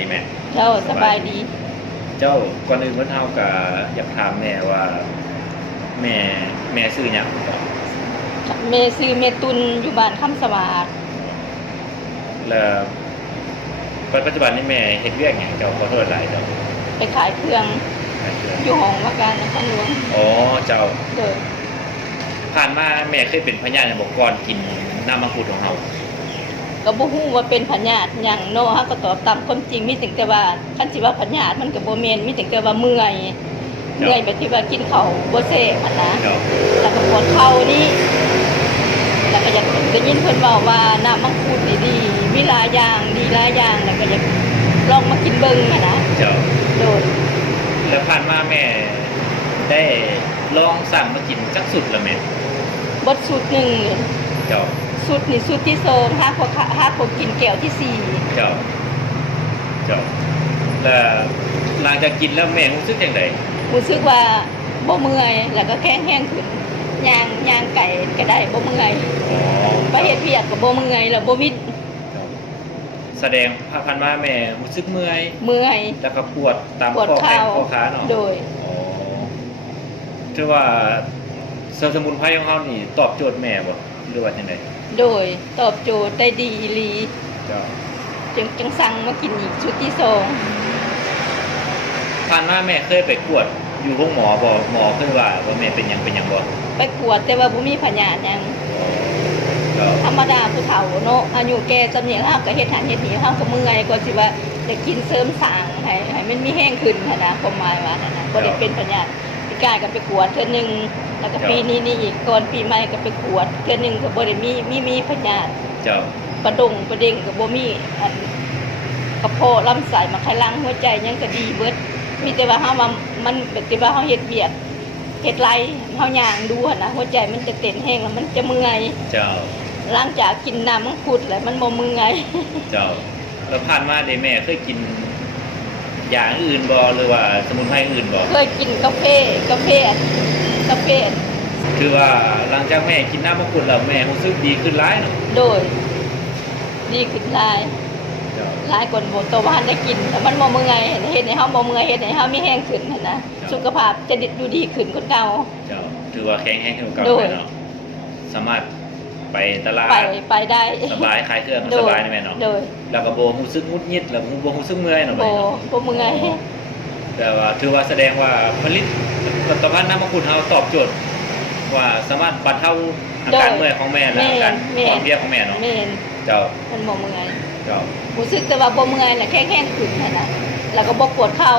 ดีแม่เจ้าสบายดีเจ้าก่อนอื่นเมื่อเท่ากับอยากถามแม่ว่าแม่แม่ซื้อหยังก่อนเมซื้อเมตุนอยู่บ้านคำสวัสดิ์แล้วปัจจุบันนี้แม่เฮ็ดเวียกหยังเจ้าขอโทษหลายเจ้าไปขายเครื่องอยู่ห้องว่าการนครหลวงอ๋อเจ้าเด้อผ่านมาแม่เคยเป็นพยาธิบอกก่อนกินน้ำมังคุดของเฮาก็บ่ฮู้ว่าเป็นพญาธิหยังเนาะเฮาก็ตอบตามความจริงมีแต่ว่าคันสิว่าพญาธิมันก็บ่แม่นมีแต่ว่าเมื่อยแบบที่ว่ากินข้าวบ่แซ่บหั่นนะแล้วก็ปวดเข่านี่แล้วก็อยากได้ยินเพิ่นเว้าว่าน้ำมังคุดนี่ดีมีหลายอย่างดีหลายอย่างแล้วก็อยากลองมากินเบิ่งหั่นนะเจ้าโดยแล้วผ่านมาแม่ได้ลองสั่งมากินจักสุดแล้วแม่บดสูตรหนึ่งเจ้าสูตรนี่สูตรที่2ห้าพอกินแก้วที่4เจ้าแล้วหลังจากกินแล้วแม่รู้สึกจังได๋รู้สึกว่าบ่เมื่อยแล้วก็แข็งแรงขึ้นย่างไก่ก็ได้บ่เมื่อยไปเฮ็ดเวียกก็บ่เมื่อยแล้วบ่วิดแสดงผ่านมาแม่รู้สึกเมื่อยแล้วก็ปวดตามข้อแขนข้อขาเนาะโดยถือว่าสมุนไพรของเฮานี่ตอบโจทย์แม่บ่หรือว่าจังได๋โดยตอบโจทย์ได้ดีอีหลีจ้ะจังสั่งมากินอีกชุดที่2ผ่านมาแม่เคยไปกวดอยู่โรงหมอบ่หมอเคยว่าแม่เป็นหยังบ่ไปกวดแต่ว่าบ่มีพยาธิหยังธรรมดาผู้เฒ่าเนาะอายุแก่จำเนี่ยเฮาก็เฮ็ดหันเฮ็ดนี่เฮาก็เมื่อยกว่าสิว่าจะกินเสริมสร้างให้มันมีแห้งขึ้นหั่นนะความหมายว่านั่นน่ะบ่ได้เป็นพยาธิปีกายก็ไปกวดเทื่อนึงแล้วก็ปีนี้อีกก่อนปีใหม่ก็ไปกวดเทื่อนึงก็บ่ได้มีพยาธิเจ้าประเด้งก็บ่มีอันกระเพาะลำไส้มะไขลังหัวใจยังก็ดีเบิดมีแต่ว่าเฮาว่ามันแบบที่ว่าเฮาเฮ็ดเวียกเฮ็ดไรเฮาย่างดูหั่นนะหัวใจมันจะเต้นแห้งแล้วมันจะเมื่อยเจ้าหลังจากกินน้ำมังคุดแล้วมันบ่เมื่อยเจ้าแล้วผ่านมาได้แม่เคยกินอย่างอื่นบ่หรือว่าสมุนไพรอื่นบ่เคยกินกาแฟคือว่าหลังจากแม่กินน้ำมังคุดแล้วแม่รู้สึกดีขึ้นหลายเนาะโดยดีขึ้นหลายกว่าบ่ตัวบ้านได้กินแต่มันบ่เมื่อยเฮ็ดให้เฮาบ่เมื่อยเฮ็ดให้เฮามีแรงขึ้นหั่นนะสุขภาพจะดูดีขึ้นกว่าเก่าเจ้าถือว่าแข็งแรงขึ้นกว่าเก่าเนาะสามารถไปตลาดไปได้สบายขายเครื่องสบายนี่แม่เนาะแล้วก็บ่รู้สึกงุดหงิดแล้วบ่รู้สึกเมื่อยเนาะบ่เมื่อยแต่ว่าถือว่าแสดงว่าผลิตภัณฑ์น้ำมังคุดเฮาตอบโจทย์ว่าสามารถบรรเทาอาการเมื่อยของแม่และอาการอ่อนเพลียของแม่เนาะเจ้ามันบ่เมื่อยเจ้ารู้สึกแต่ว่าบ่เมื่อยแหละแข็งขึ้นหั่นน่ะแล้วก็บ่ปวดเข่า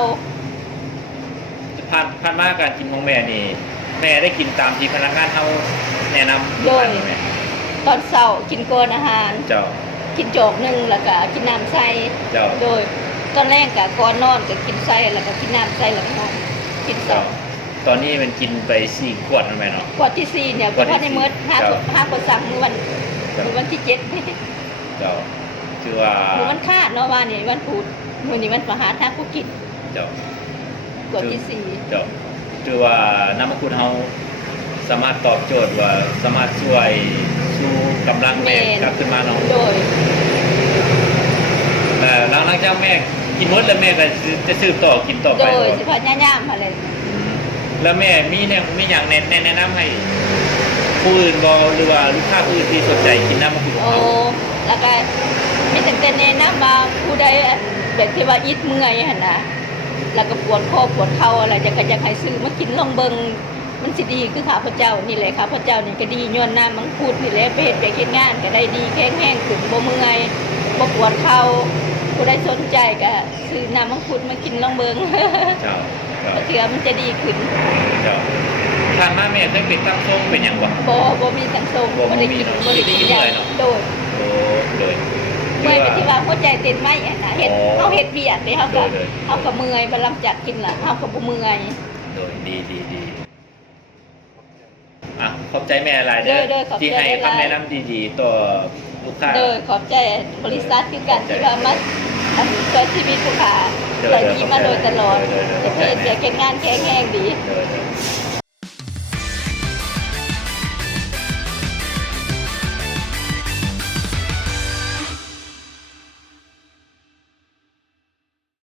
ผ่านมาการกินของแม่นี่แม่ได้กินตามที่พนักงานเฮาแนะนำโดยตอนเช้ากินก่อนอาหารเจ้ากินโจกนึงแล้วก็กินน้ำใส่เจ้าโดยตอนแรกก็ก่อนนอนก็กินใส่แล้วก็กินน้ำใส่แล้วก็นอนกินเช้าตอนนี้มันกินไป4ขวดแล้วแม่เนาะขวดที่4เนี่ยบ่ทันได้หมด5ขวดสั่งมื้อวันที่7เจ้าคือว่ามันคาดเนาะว่านี่วันพุธมื้อนี้วันพฤหัสถ้าผู้กินเจ้าขวดที่4เจ้าคือว่าน้ำมังคุดเฮาสามารถตอบโจทย์ว่าสามารถช่วยสู้กำลังแม่กลับขึ้นมาเนาะโดยหลังจากแม่กินหมดแล้วแม่ก็จะสืบต่อกินต่อไปโดยสิพาย่ามๆอะไรแล้วแม่มีอย่างแนะนำให้ผู้อื่นบ่หรือว่าลูกค้าผู้อื่นที่สนใจกินน้ำมังคุดของเฮาแล้วก็มีแต่แนะนำว่าผู้ใดแบบที่ว่าอิดเมื่อยหั่นนะแล้วก็ปวดคอปวดเข่าอะไรอยากให้ซื้อมากินลองเบิ่งมันสิดีคือข้าพเจ้านี่แหละข้าพเจ้านี่ก็ดีย้อนน้ำมังคุดนี่แหละไปเฮ็ดไปเฮ็ดงานก็ได้ดีแข็งแรงขึ้นบ่เมื่อยบ่ปวดเข่าผู้ใดสนใจก็ซื้อน้ำมังคุดมากินลองเบิ่งเจ้าเผื่อมันจะดีขึ้นเจ้าทานมาแม่เคยเป็นตั้งทรงเป็นหยังบ่มีตั้งทรงบ่ได้กินเลยเนาะโดยเมื่อยไปที่ว่าหัวใจเต้นไม่น่ะเฮ็ดเวียกนี่เฮาก็เมื่อยบ่หลังจากกินล่ะเฮาก็บ่เมื่อยโดยดีขอบใจแม่หลายเด้อที่ให้คำแนะนำดีๆต่อลูกค้าขอบใจบริษัทคือกันที่ว่ามาช่วยชีวิตลูกค้าเลยดีมาโดยตลอดเฮ็ดงานแข็งแรงดี